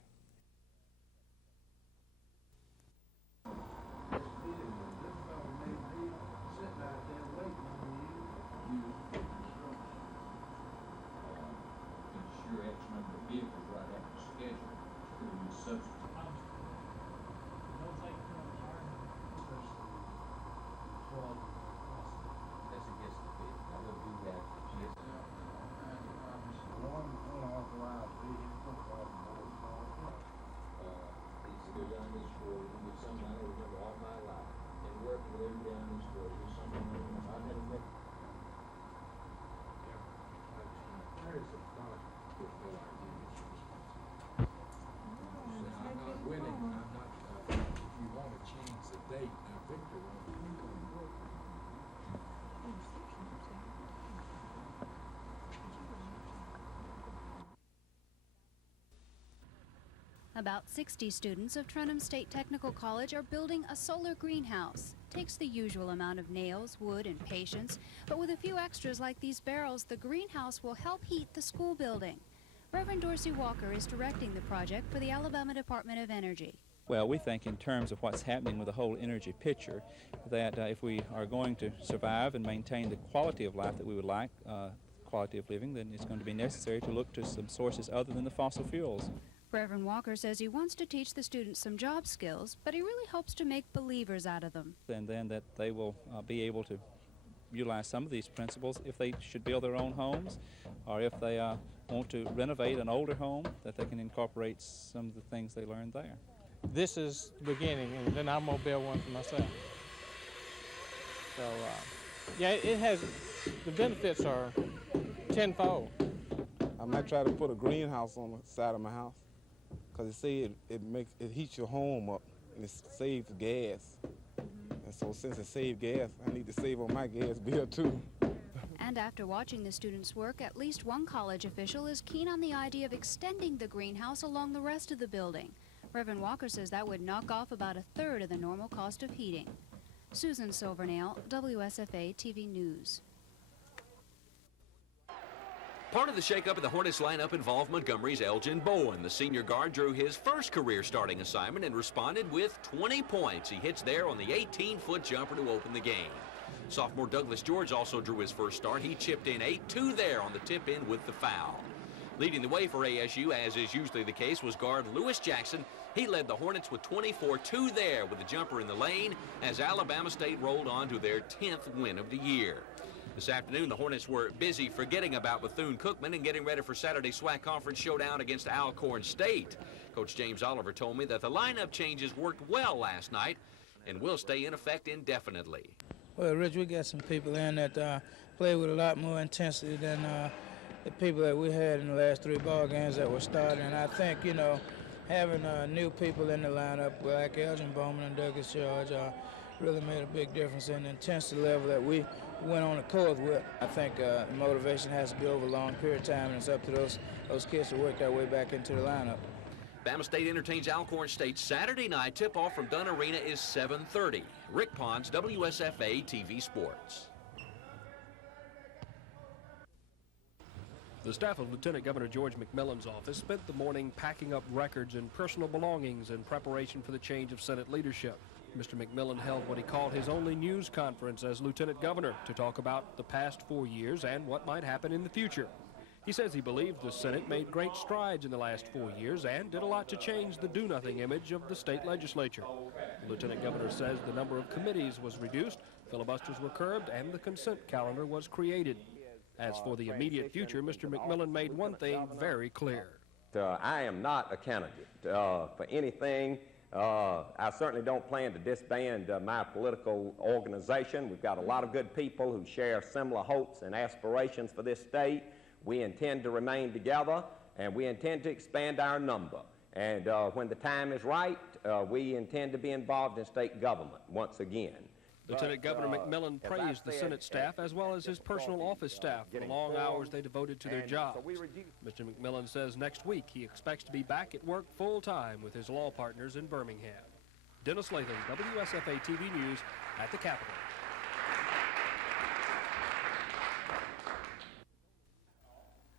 About 60 students of Trenholm State Technical College are building a solar greenhouse. Takes the usual amount of nails, wood, and patience, but with a few extras like these barrels, the greenhouse will help heat the school building. Reverend Dorsey Walker is directing the project for the Alabama Department of Energy. Well, we think in terms of what's happening with the whole energy picture, that if we are going to survive and maintain the quality of life that we would like, quality of living, then it's going to be necessary to look to some sources other than the fossil fuels. Reverend Walker says he wants to teach the students some job skills, but he really hopes to make believers out of them. And then that they will be able to utilize some of these principles if they should build their own homes, or if they want to renovate an older home, that they can incorporate some of the things they learned there. This is the beginning, and then I'm going to build one for myself. So, yeah, it has, the benefits are tenfold. I might try to put a greenhouse on the side of my house, because it heats your home up, and it saves gas. And so since it saves gas, I need to save on my gas bill too. And after watching the students work, at least one college official is keen on the idea of extending the greenhouse along the rest of the building. Reverend Walker says that would knock off about 1/3 of the normal cost of heating. Susan Silvernail, WSFA TV News. Part of the shakeup of the Hornets lineup involved Montgomery's Elgin Bowen. The senior guard drew his first career starting assignment and responded with 20 points. He hits there on the 18-foot jumper to open the game. Sophomore Douglas George also drew his first start. He chipped in 8-2 there on the tip-in with the foul. Leading the way for ASU, as is usually the case, was guard Lewis Jackson. He led the Hornets with 24-2 there with the jumper in the lane as Alabama State rolled on to their 10th win of the year. This afternoon, the Hornets were busy forgetting about Bethune-Cookman and getting ready for Saturday's SWAC Conference showdown against Alcorn State. Coach James Oliver told me that the lineup changes worked well last night and will stay in effect indefinitely. Well, Rich, we got some people in that play with a lot more intensity than the people that we had in the last 3 ball games that were starting. And I think, you know, having new people in the lineup like Elgin Bowman and Douglas George really made a big difference in the intensity level that we went on the court with. I think motivation has to be over a long period of time, and it's up to those kids to work their way back into the lineup. Bama State entertains Alcorn State Saturday night. Tip-off from Dunn Arena is 7:30. Rick Pons, WSFA TV Sports. The staff of Lieutenant Governor George McMillan's office spent the morning packing up records and personal belongings in preparation for the change of Senate leadership. Mr. McMillan held what he called his only news conference as Lieutenant Governor to talk about the past 4 years and what might happen in the future. He says he believed the Senate made great strides in the last 4 years and did a lot to change the do-nothing image of the state legislature. The Lieutenant Governor says the number of committees was reduced, filibusters were curbed, and the consent calendar was created. As for the immediate future, Mr. McMillan made one thing very clear. I am not a candidate for anything. I certainly don't plan to disband my political organization. We've got a lot of good people who share similar hopes and aspirations for this state. We intend to remain together, and we intend to expand our number. And when the time is right, we intend to be involved in state government once again. Lieutenant Governor McMillan praised the Senate staff as well as his personal office staff for the long hours they devoted to their jobs. Mr. McMillan says next week he expects to be back at work full-time with his law partners in Birmingham. Dennis Latham, WSFA TV News at the Capitol.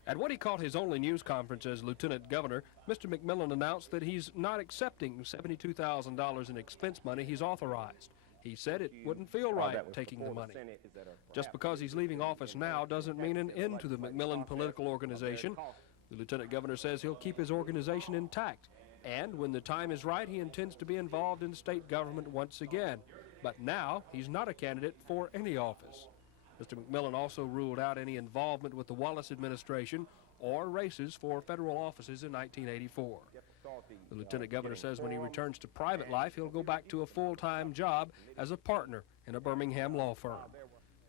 At what he called his only news conference as Lieutenant Governor, Mr. McMillan announced that he's not accepting $72,000 in expense money he's authorized. He said it wouldn't feel right taking the money. Just because he's leaving office now doesn't mean an end to the McMillan political organization. The Lieutenant Governor says he'll keep his organization intact, and when the time is right, he intends to be involved in state government once again. But now, he's not a candidate for any office. Mr. McMillan also ruled out any involvement with the Wallace administration or races for federal offices in 1984. The Lieutenant Governor says when he returns to private life, he'll go back to a full-time job as a partner in a Birmingham law firm.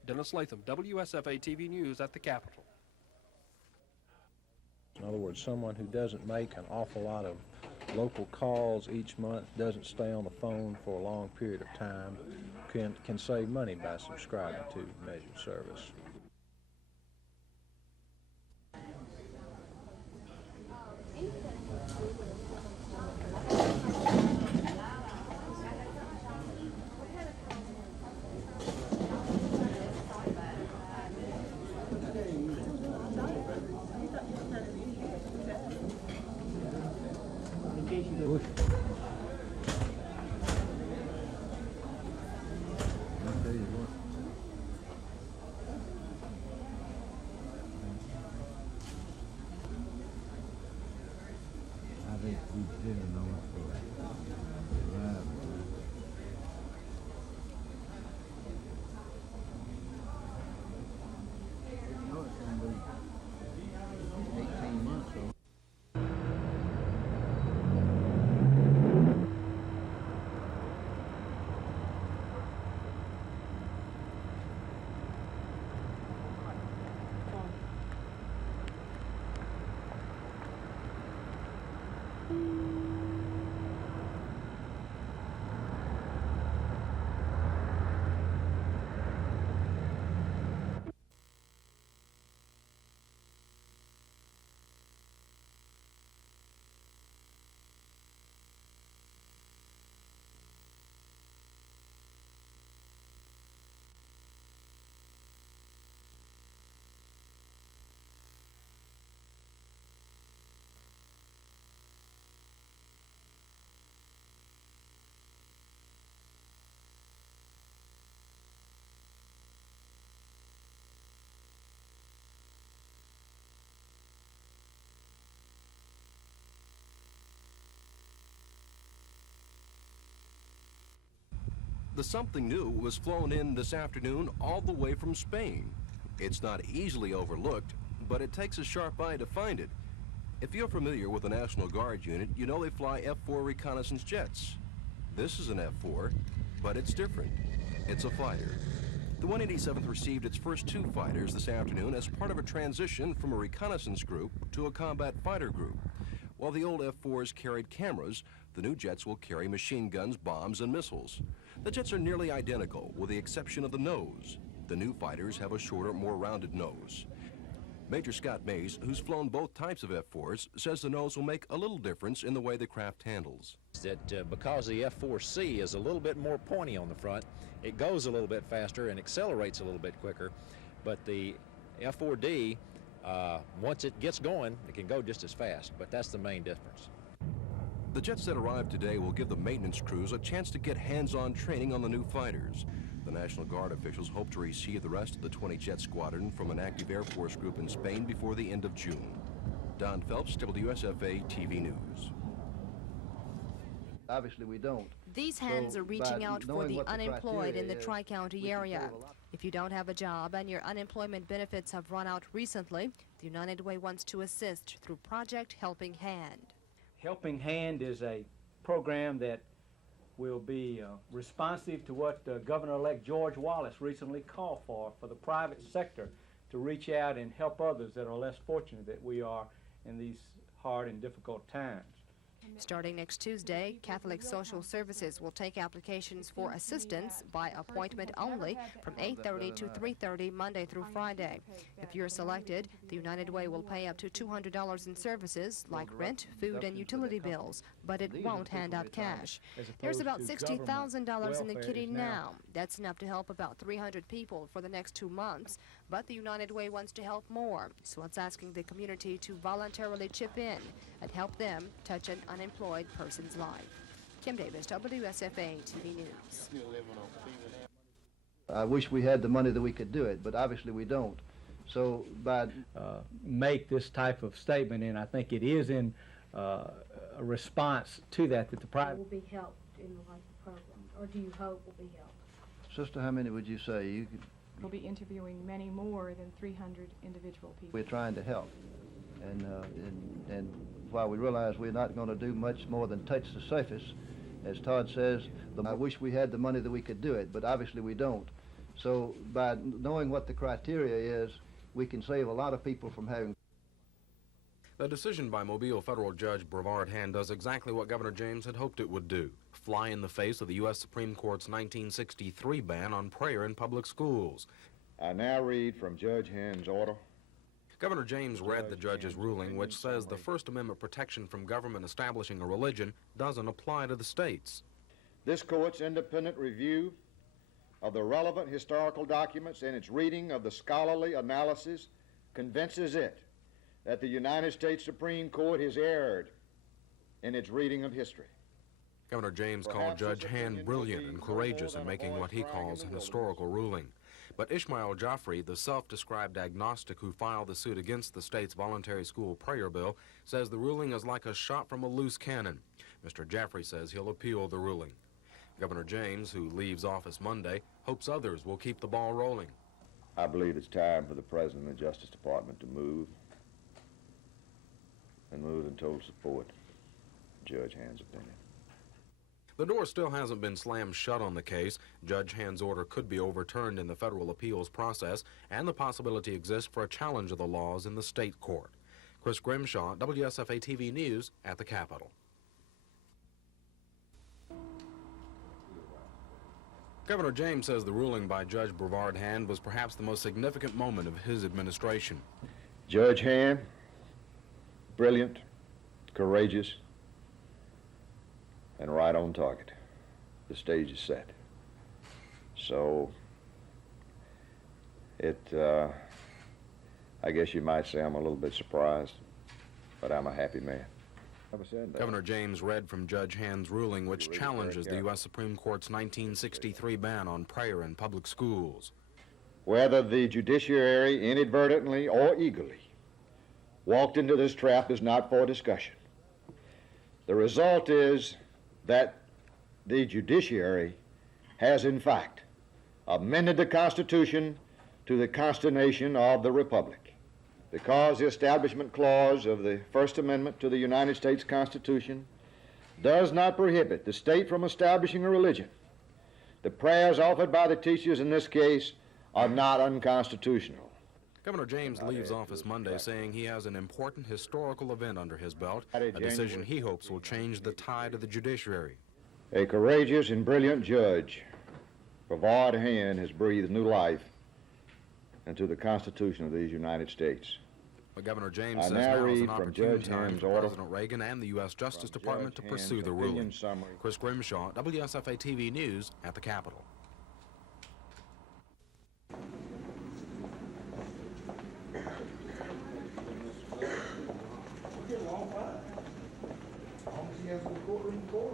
Dennis Latham, WSFA TV News at the Capitol. In other words, someone who doesn't make an awful lot of local calls each month, doesn't stay on the phone for a long period of time, can save money by subscribing to measured service. The something new was flown in this afternoon all the way from Spain. It's not easily overlooked, but it takes a sharp eye to find it. If you're familiar with the National Guard unit, you know they fly F-4 reconnaissance jets. This is an F-4, but it's different. It's a fighter. The 187th received its first 2 fighters this afternoon as part of a transition from a reconnaissance group to a combat fighter group. While the old F-4s carried cameras, the new jets will carry machine guns, bombs, and missiles. The jets are nearly identical, with the exception of the nose. The new fighters have a shorter, more rounded nose. Major Scott Mays, who's flown both types of F-4s, says the nose will make a little difference in the way the craft handles. That because the F-4C is a little bit more pointy on the front, it goes a little bit faster and accelerates a little bit quicker, but the F-4D, once it gets going, it can go just as fast, but that's the main difference. The jets that arrived today will give the maintenance crews a chance to get hands-on training on the new fighters. The National Guard officials hope to receive the rest of the 20-jet squadron from an active Air Force group in Spain before the end of June. Don Phelps, WSFA TV News. Obviously we don't. These hands are reaching out for the unemployed in the Tri-County area. If you don't have a job and your unemployment benefits have run out recently, the United Way wants to assist through Project Helping Hand. Helping Hand is a program that will be responsive to what Governor-elect George Wallace recently called for the private sector to reach out and help others that are less fortunate that we are in these hard and difficult times. Starting next Tuesday, Catholic Social Services will take applications for assistance by appointment only from 8:30 to 3:30 Monday through Friday. If you're selected, the United Way will pay up to $200 in services like rent, food, and utility bills, but it won't hand out cash. There's about $60,000 in the kitty now. That's enough to help about 300 people for the next 2 months, but the United Way wants to help more, so it's asking the community to voluntarily chip in and help them touch an unemployed person's life. Kim Davis, WSFA TV News. I wish we had the money that we could do it, but obviously we don't. So by make this type of statement, and I think it is in a response to that the private will be helped in the life program, or do you hope will be helped? Sister, how many would you say you could? We'll be interviewing many more than 300 individual people. We're trying to help, and while we realize we're not going to do much more than touch the surface, as Todd says, I wish we had the money that we could do it, but obviously we don't. So by knowing what the criteria is, we can save a lot of people from having. The decision by Mobile federal judge Brevard Hand does exactly what Governor James had hoped it would do: fly in the face of the U.S. Supreme Court's 1963 ban on prayer in public schools. I now read from Judge Hand's order. Governor James read the judge's ruling, which says the First Amendment protection from government establishing a religion doesn't apply to the states. This court's independent review of the relevant historical documents and its reading of the scholarly analysis convinces it that the United States Supreme Court has erred in its reading of history. Governor James called Judge Hand brilliant and courageous in making what he calls an historical ruling. But Ishmael Jaffrey, the self-described agnostic who filed the suit against the state's voluntary school prayer bill, says the ruling is like a shot from a loose cannon. Mr. Jaffrey says he'll appeal the ruling. Governor James, who leaves office Monday, hopes others will keep the ball rolling. I believe it's time for the President and the Justice Department to move in total support of Judge Hand's opinion. The door still hasn't been slammed shut on the case. Judge Hand's order could be overturned in the federal appeals process, and the possibility exists for a challenge of the laws in the state court. Chris Grimshaw, WSFA TV News at the Capitol. Governor James says the ruling by Judge Brevard Hand was perhaps the most significant moment of his administration. Judge Hand, brilliant, courageous, and right on target. The stage is set. So, I guess you might say I'm a little bit surprised, but I'm a happy man. Governor James read from Judge Hand's ruling, which challenges the U.S. Supreme Court's 1963 ban on prayer in public schools. Whether the judiciary inadvertently or eagerly walked into this trap is not for discussion. The result is that the judiciary has in fact amended the Constitution to the consternation of the Republic, because the Establishment Clause of the First Amendment to the United States Constitution does not prohibit the state from establishing a religion. The prayers offered by the teachers in this case are not unconstitutional. Governor James leaves office Monday saying he has an important historical event under his belt, a decision he hopes will change the tide of the judiciary. A courageous and brilliant judge, brevard hand, has breathed new life into the Constitution of these United States. But Governor James I says now now is read an from opportune Judge time Hand's for order. President Reagan and the U.S. Justice Department to pursue the ruling. Chris Grimshaw, WSFA TV News at the Capitol. He has in the courtroom court.